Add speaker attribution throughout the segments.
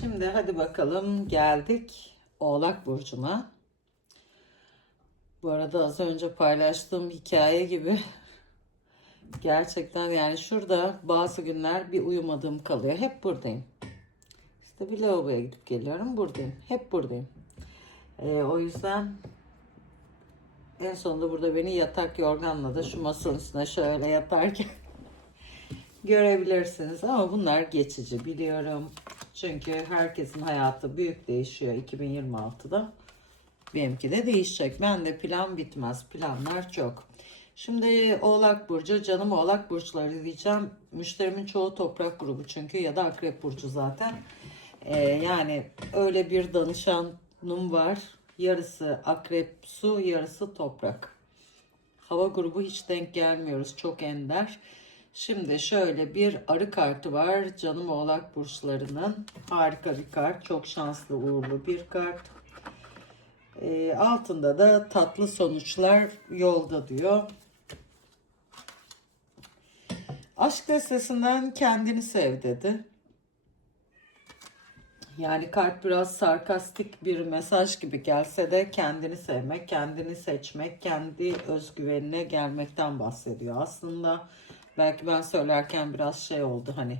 Speaker 1: Şimdi hadi bakalım geldik Oğlak Burcu'na. Bu arada az önce paylaştığım hikaye gibi gerçekten yani şurada bazı günler bir uyumadığım kalıyor. Hep buradayım. İşte bir lavaboya gidip geliyorum buradayım. Hep buradayım. Ee, o yüzden en sonunda burada beni yatak yorganla da şu masanın üstüne şöyle yatarken görebilirsiniz. Ama bunlar geçici biliyorum. Çünkü herkesin hayatı büyük değişiyor 2026'da. Benimki de değişecek. Ben de plan bitmez. Planlar çok. Şimdi Oğlak Burcu, canım Oğlak Burçları diyeceğim. Müşterimin çoğu toprak grubu çünkü ya da Akrep Burcu zaten. Ee, yani öyle bir danışanım var. Yarısı Akrep su, yarısı toprak. Hava grubu hiç denk gelmiyoruz. Çok ender. Şimdi şöyle bir arı kartı var. Canım oğlak burçlarının. Harika bir kart. Çok şanslı uğurlu bir kart. Ee, altında da tatlı sonuçlar yolda diyor. Aşk destesinden kendini sev dedi. Yani kart biraz sarkastik bir mesaj gibi gelse de kendini sevmek, kendini seçmek, kendi özgüvenine gelmekten bahsediyor. Aslında belki ben söylerken biraz şey oldu hani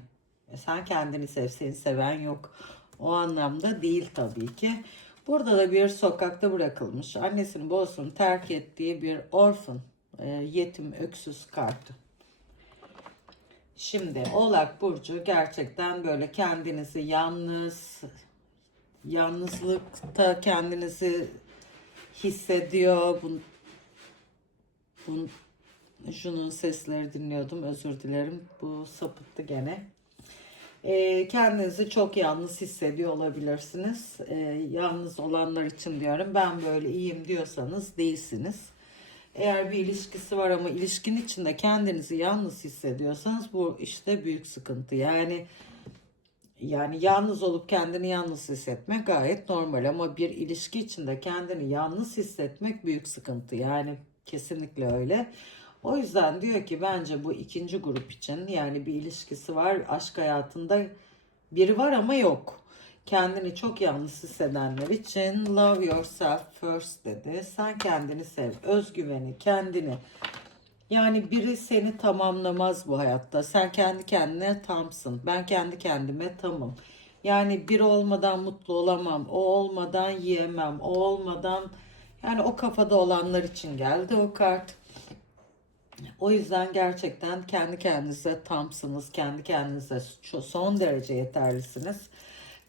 Speaker 1: "E sen kendini sev, seni seven yok. O anlamda değil tabii ki. Burada da bir sokakta bırakılmış annesini babasını terk ettiği bir orphan, e, yetim öksüz kartı. Şimdi Oğlak Burcu gerçekten böyle kendinizi yalnız, yalnızlıkta kendinizi hissediyor. Bun, bun, şunun sesleri dinliyordum özür dilerim. Bu sapıttı gene. Ee, kendinizi çok yalnız hissediyor olabilirsiniz. Ee, yalnız olanlar için diyorum. Ben böyle iyiyim diyorsanız değilsiniz. Eğer bir ilişkisi var ama ilişkinin içinde kendinizi yalnız hissediyorsanız bu işte büyük sıkıntı. Yani yani yalnız olup kendini yalnız hissetmek gayet normal ama bir ilişki içinde kendini yalnız hissetmek büyük sıkıntı. Yani kesinlikle öyle. O yüzden diyor ki bence bu ikinci grup için yani bir ilişkisi var, aşk hayatında biri var ama yok. Kendini çok yalnız hissedenler için love yourself first dedi. Sen kendini sev, özgüveni, kendini. Yani biri seni tamamlamaz bu hayatta. Sen kendi kendine tamsın. Ben kendi kendime tamım. Yani biri olmadan mutlu olamam. O olmadan yiyemem. O olmadan yani o kafada olanlar için geldi o kart. O yüzden gerçekten kendi kendinize tamsınız. Kendi kendinize son derece yeterlisiniz.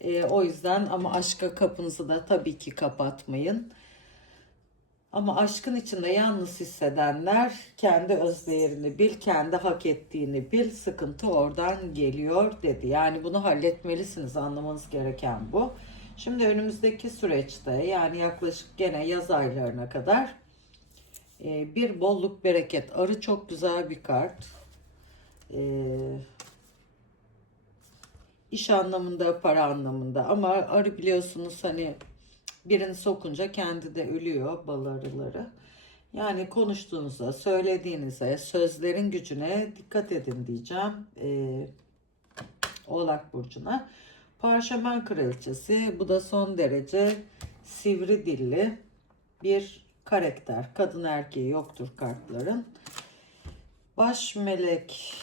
Speaker 1: Ee, o yüzden ama aşka kapınızı da tabii ki kapatmayın. Ama aşkın içinde yalnız hissedenler kendi özdeğerini bil, kendi hak ettiğini bil, sıkıntı oradan geliyor dedi. Yani bunu halletmelisiniz, anlamanız gereken bu. Şimdi önümüzdeki süreçte yani yaklaşık gene yaz aylarına kadar e, bir bolluk bereket. Arı çok güzel bir kart. E, iş anlamında, para anlamında ama arı biliyorsunuz hani birini sokunca kendi de ölüyor bal arıları. Yani konuştuğunuzda, söylediğinize, sözlerin gücüne dikkat edin diyeceğim. Ee, Oğlak Burcu'na. Parşömen Kraliçesi. Bu da son derece sivri dilli bir karakter. Kadın erkeği yoktur kartların. Baş melek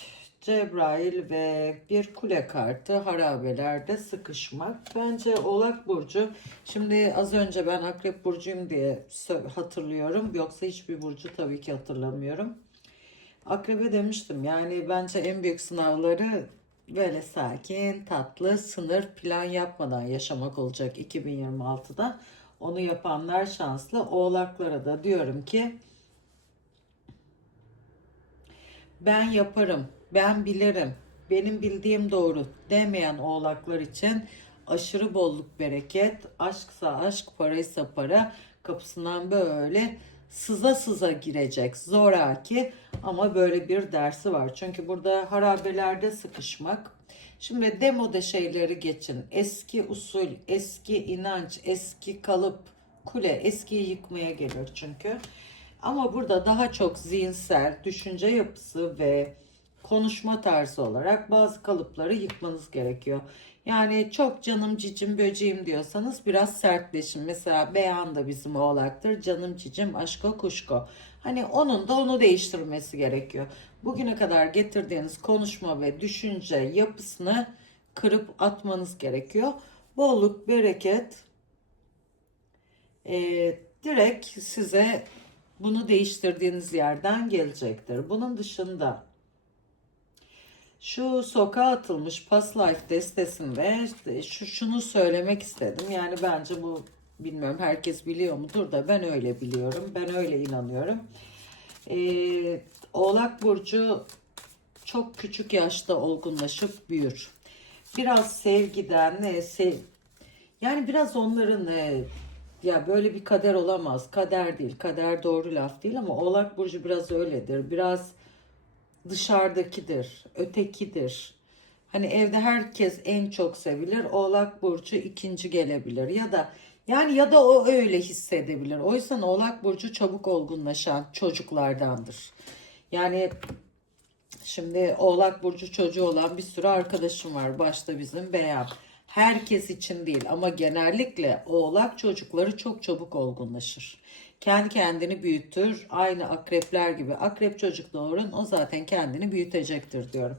Speaker 1: Cebrail ve bir kule kartı harabelerde sıkışmak. Bence Oğlak Burcu. Şimdi az önce ben Akrep Burcu'yum diye hatırlıyorum. Yoksa hiçbir Burcu tabii ki hatırlamıyorum. Akrebe demiştim yani bence en büyük sınavları böyle sakin, tatlı, sınır plan yapmadan yaşamak olacak 2026'da. Onu yapanlar şanslı. Oğlaklara da diyorum ki ben yaparım, ben bilirim, benim bildiğim doğru demeyen oğlaklar için aşırı bolluk bereket, aşksa aşk, paraysa para kapısından böyle sıza sıza girecek zoraki ama böyle bir dersi var. Çünkü burada harabelerde sıkışmak. Şimdi demode şeyleri geçin. Eski usul, eski inanç, eski kalıp, kule eskiyi yıkmaya gelir çünkü. Ama burada daha çok zihinsel, düşünce yapısı ve konuşma tarzı olarak bazı kalıpları yıkmanız gerekiyor. Yani çok canım cicim böceğim diyorsanız biraz sertleşin. Mesela Beyan da bizim oğlaktır. Canım cicim aşko kuşko. Hani onun da onu değiştirmesi gerekiyor. Bugüne kadar getirdiğiniz konuşma ve düşünce yapısını kırıp atmanız gerekiyor. Bolluk, bereket e, direkt size bunu değiştirdiğiniz yerden gelecektir. Bunun dışında şu sokağa atılmış Past Life destesinde şu şunu söylemek istedim. Yani bence bu bilmiyorum herkes biliyor mudur da ben öyle biliyorum. Ben öyle inanıyorum. Ee, Oğlak Burcu çok küçük yaşta olgunlaşıp büyür. Biraz sevgiden, e, sev, yani biraz onların e, ya böyle bir kader olamaz. Kader değil. Kader doğru laf değil ama Oğlak Burcu biraz öyledir. Biraz dışarıdakidir, ötekidir. Hani evde herkes en çok sevilir. Oğlak burcu ikinci gelebilir ya da yani ya da o öyle hissedebilir. O yüzden Oğlak burcu çabuk olgunlaşan çocuklardandır. Yani şimdi Oğlak burcu çocuğu olan bir sürü arkadaşım var. Başta bizim Beyaz. Herkes için değil ama genellikle Oğlak çocukları çok çabuk olgunlaşır. Kendi kendini büyütür. Aynı akrepler gibi. Akrep çocuk doğurun o zaten kendini büyütecektir diyorum.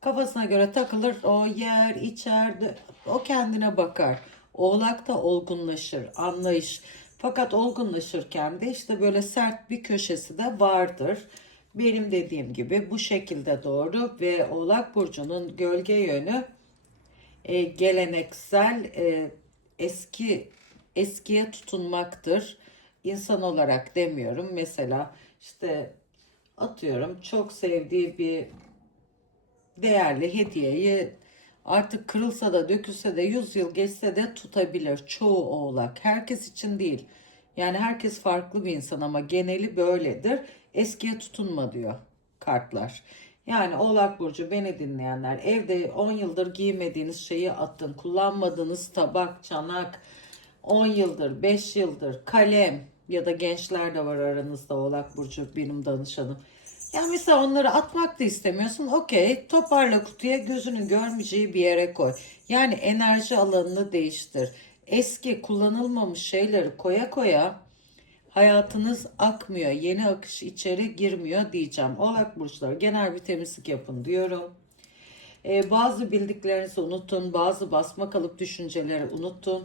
Speaker 1: Kafasına göre takılır, o yer, içer, o kendine bakar. Oğlak da olgunlaşır, anlayış. Fakat olgunlaşırken de işte böyle sert bir köşesi de vardır. Benim dediğim gibi bu şekilde doğru ve Oğlak Burcu'nun gölge yönü e, geleneksel e, eski eskiye tutunmaktır. İnsan olarak demiyorum. Mesela işte atıyorum çok sevdiği bir değerli hediyeyi artık kırılsa da dökülse de 100 yıl geçse de tutabilir. Çoğu oğlak. Herkes için değil. Yani herkes farklı bir insan ama geneli böyledir. Eskiye tutunma diyor kartlar. Yani Oğlak Burcu beni dinleyenler evde 10 yıldır giymediğiniz şeyi attın. Kullanmadığınız tabak, çanak 10 yıldır, 5 yıldır kalem ya da gençler de var aranızda Oğlak Burcu benim danışanım. Ya mesela onları atmak da istemiyorsun. Okey toparla kutuya gözünün görmeyeceği bir yere koy. Yani enerji alanını değiştir. Eski kullanılmamış şeyleri koya koya hayatınız akmıyor. Yeni akış içeri girmiyor diyeceğim. Oğlak burçları genel bir temizlik yapın diyorum. Ee, bazı bildiklerinizi unutun. Bazı basma kalıp düşünceleri unutun.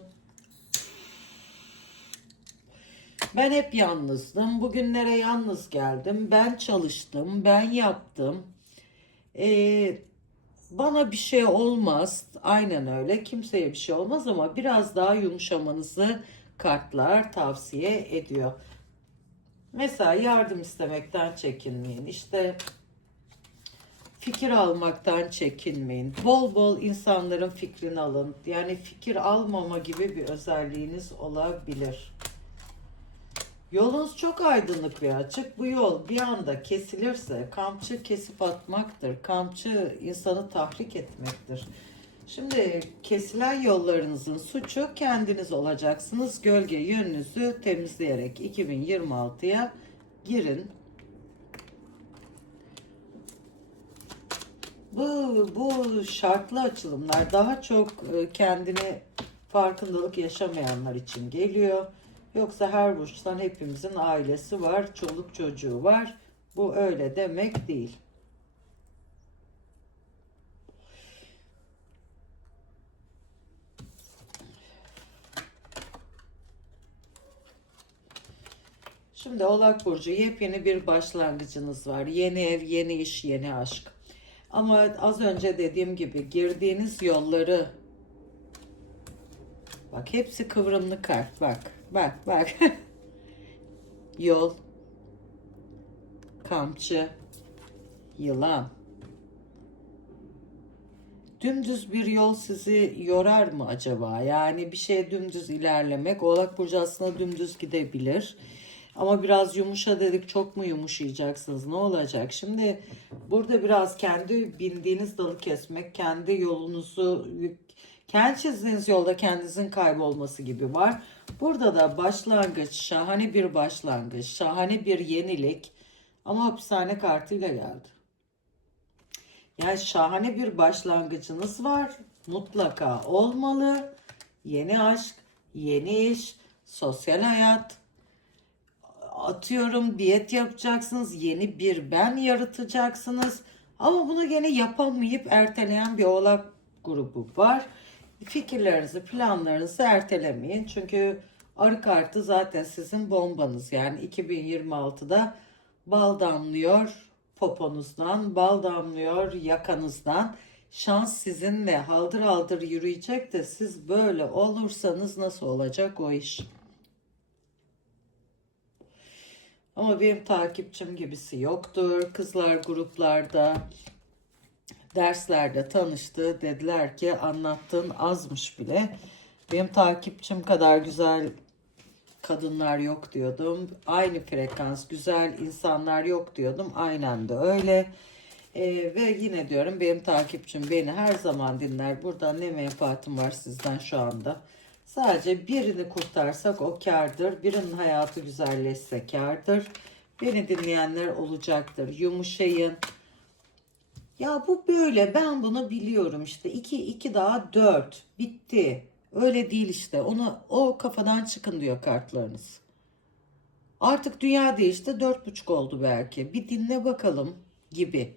Speaker 1: Ben hep yalnızdım. Bugünlere yalnız geldim. Ben çalıştım. Ben yaptım. Ee, bana bir şey olmaz. Aynen öyle. Kimseye bir şey olmaz ama biraz daha yumuşamanızı kartlar tavsiye ediyor. Mesela yardım istemekten çekinmeyin. İşte fikir almaktan çekinmeyin. Bol bol insanların fikrini alın. Yani fikir almama gibi bir özelliğiniz olabilir. Yolunuz çok aydınlık ve açık. Bu yol bir anda kesilirse kamçı kesip atmaktır. Kamçı insanı tahrik etmektir. Şimdi kesilen yollarınızın suçu kendiniz olacaksınız. Gölge yönünüzü temizleyerek 2026'ya girin. Bu, bu şartlı açılımlar daha çok e, kendini farkındalık yaşamayanlar için geliyor. Yoksa her burçtan hepimizin ailesi var, çoluk çocuğu var. Bu öyle demek değil. Şimdi Oğlak Burcu yepyeni bir başlangıcınız var. Yeni ev, yeni iş, yeni aşk. Ama az önce dediğim gibi girdiğiniz yolları bak hepsi kıvrımlı kart bak bak bak yol kamçı yılan dümdüz bir yol sizi yorar mı acaba? Yani bir şeye dümdüz ilerlemek Oğlak Burcu aslında dümdüz gidebilir. Ama biraz yumuşa dedik çok mu yumuşayacaksınız ne olacak? Şimdi burada biraz kendi bildiğiniz dalı kesmek, kendi yolunuzu, kendi çizdiğiniz yolda kendinizin kaybolması gibi var. Burada da başlangıç, şahane bir başlangıç, şahane bir yenilik ama hapishane kartıyla geldi. Yani şahane bir başlangıcınız var mutlaka olmalı. Yeni aşk, yeni iş, sosyal hayat. Atıyorum diyet yapacaksınız, yeni bir ben yaratacaksınız. Ama bunu gene yapamayıp erteleyen bir oğlak grubu var. Fikirlerinizi, planlarınızı ertelemeyin. Çünkü arı kartı zaten sizin bombanız. Yani 2026'da bal damlıyor poponuzdan, bal damlıyor yakanızdan. Şans sizinle haldır haldır yürüyecek de siz böyle olursanız nasıl olacak o iş? Ama benim takipçim gibisi yoktur. Kızlar gruplarda, derslerde tanıştı. Dediler ki anlattığın azmış bile. Benim takipçim kadar güzel kadınlar yok diyordum. Aynı frekans, güzel insanlar yok diyordum. Aynen de öyle. Ee, ve yine diyorum benim takipçim beni her zaman dinler. Buradan ne menfaatim var sizden şu anda. Sadece birini kurtarsak o kardır. Birinin hayatı güzelleşse kardır. Beni dinleyenler olacaktır. Yumuşayın. Ya bu böyle ben bunu biliyorum işte 2 2 daha 4 bitti. Öyle değil işte. Onu o kafadan çıkın diyor kartlarınız. Artık dünya değişti. Dört buçuk oldu belki. Bir dinle bakalım gibi.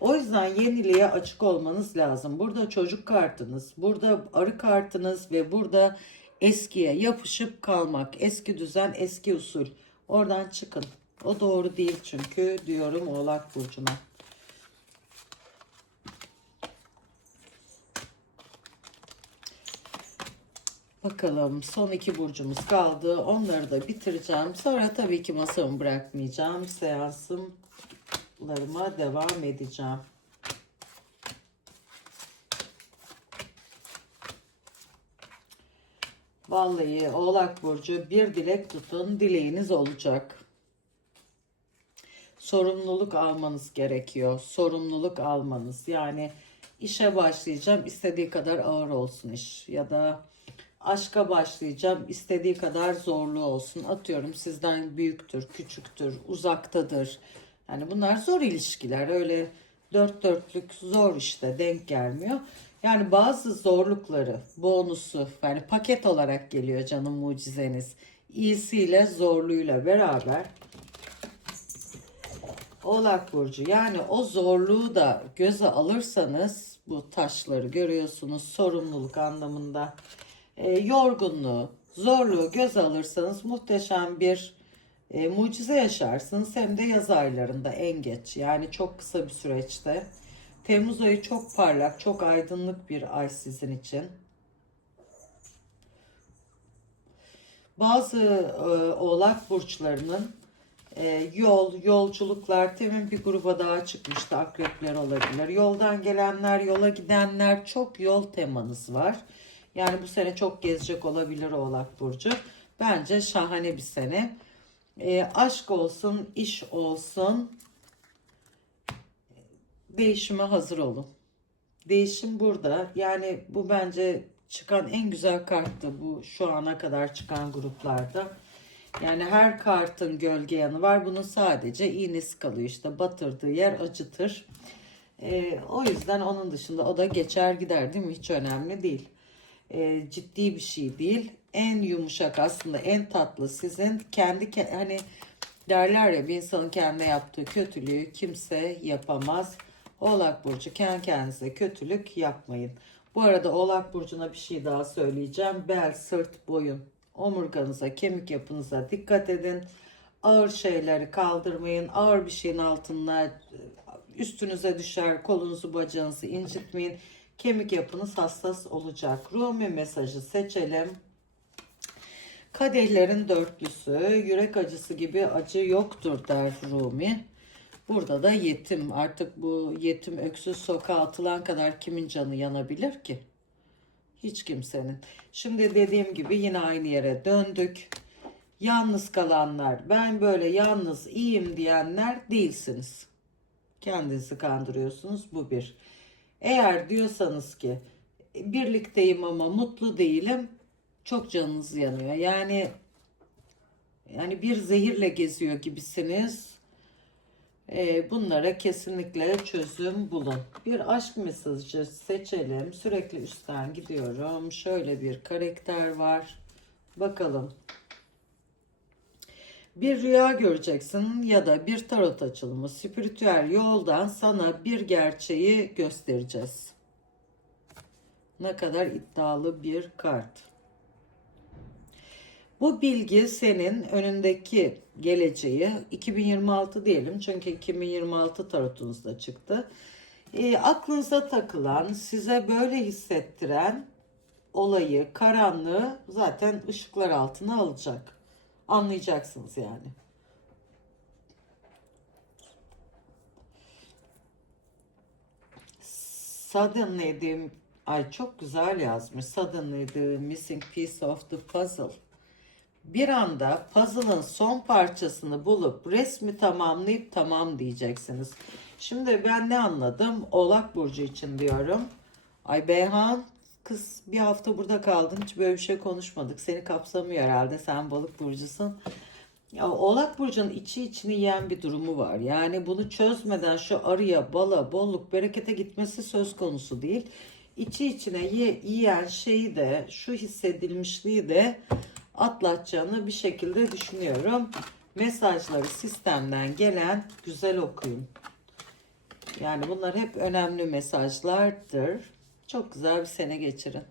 Speaker 1: O yüzden yeniliğe açık olmanız lazım. Burada çocuk kartınız, burada arı kartınız ve burada eskiye yapışıp kalmak. Eski düzen, eski usul. Oradan çıkın. O doğru değil çünkü diyorum Oğlak Burcu'na. Bakalım son iki burcumuz kaldı. Onları da bitireceğim. Sonra tabii ki masamı bırakmayacağım. Seansımlarıma devam edeceğim. Vallahi Oğlak Burcu bir dilek tutun. Dileğiniz olacak. Sorumluluk almanız gerekiyor. Sorumluluk almanız. Yani işe başlayacağım. istediği kadar ağır olsun iş. Ya da aşka başlayacağım. istediği kadar zorlu olsun. Atıyorum sizden büyüktür, küçüktür, uzaktadır. Yani bunlar zor ilişkiler. Öyle dört dörtlük zor işte denk gelmiyor. Yani bazı zorlukları, bonusu yani paket olarak geliyor canım mucizeniz. İyisiyle zorluğuyla beraber Oğlak Burcu yani o zorluğu da göze alırsanız bu taşları görüyorsunuz sorumluluk anlamında e, yorgunluğu, zorluğu göz alırsanız muhteşem bir e, mucize yaşarsınız. Hem de yaz aylarında en geç yani çok kısa bir süreçte. Temmuz ayı çok parlak, çok aydınlık bir ay sizin için. Bazı e, oğlak burçlarının e, yol, yolculuklar, temin bir gruba daha çıkmıştı akrepler olabilir. Yoldan gelenler, yola gidenler çok yol temanız var. Yani bu sene çok gezecek olabilir Oğlak Burcu. Bence şahane bir sene. E, aşk olsun, iş olsun. Değişime hazır olun. Değişim burada. Yani bu bence çıkan en güzel karttı bu şu ana kadar çıkan gruplarda. Yani her kartın gölge yanı var. Bunun sadece iğnesi kalıyor işte batırdığı yer acıtır. Ee, o yüzden onun dışında o da geçer gider değil mi? Hiç önemli değil e, ciddi bir şey değil. En yumuşak aslında en tatlı sizin kendi hani derler ya bir insanın kendine yaptığı kötülüğü kimse yapamaz. Oğlak Burcu kendi kendinize kötülük yapmayın. Bu arada Oğlak Burcu'na bir şey daha söyleyeceğim. Bel, sırt, boyun, omurganıza, kemik yapınıza dikkat edin. Ağır şeyleri kaldırmayın. Ağır bir şeyin altına üstünüze düşer, kolunuzu bacağınızı incitmeyin. Kemik yapınız hassas olacak. Rumi mesajı seçelim. Kadehlerin dörtlüsü, yürek acısı gibi acı yoktur der Rumi. Burada da yetim. Artık bu yetim öksüz sokağa atılan kadar kimin canı yanabilir ki? Hiç kimsenin. Şimdi dediğim gibi yine aynı yere döndük. Yalnız kalanlar, ben böyle yalnız iyiyim diyenler değilsiniz. Kendinizi kandırıyorsunuz. Bu bir. Eğer diyorsanız ki birlikteyim ama mutlu değilim çok canınız yanıyor. Yani yani bir zehirle geziyor gibisiniz. Ee, bunlara kesinlikle çözüm bulun. Bir aşk mesajı seçelim. Sürekli üstten gidiyorum. Şöyle bir karakter var. Bakalım. Bir rüya göreceksin ya da bir tarot açılımı, spiritüel yoldan sana bir gerçeği göstereceğiz. Ne kadar iddialı bir kart. Bu bilgi senin önündeki geleceği 2026 diyelim çünkü 2026 tarotunuzda çıktı. E, aklınıza takılan, size böyle hissettiren olayı, karanlığı zaten ışıklar altına alacak. Anlayacaksınız yani. Suddenly the, ay çok güzel yazmış. Suddenly the missing piece of the puzzle. Bir anda puzzle'ın son parçasını bulup resmi tamamlayıp tamam diyeceksiniz. Şimdi ben ne anladım? Oğlak Burcu için diyorum. Ay Beyhan kız bir hafta burada kaldın hiç böyle bir şey konuşmadık. Seni kapsamıyor herhalde sen balık burcusun. Ya Oğlak Burcu'nun içi içini yiyen bir durumu var. Yani bunu çözmeden şu arıya, bala, bolluk, berekete gitmesi söz konusu değil. İçi içine ye- yiyen şeyi de, şu hissedilmişliği de atlatacağını bir şekilde düşünüyorum. Mesajları sistemden gelen güzel okuyun. Yani bunlar hep önemli mesajlardır. Çok güzel bir sene geçirin.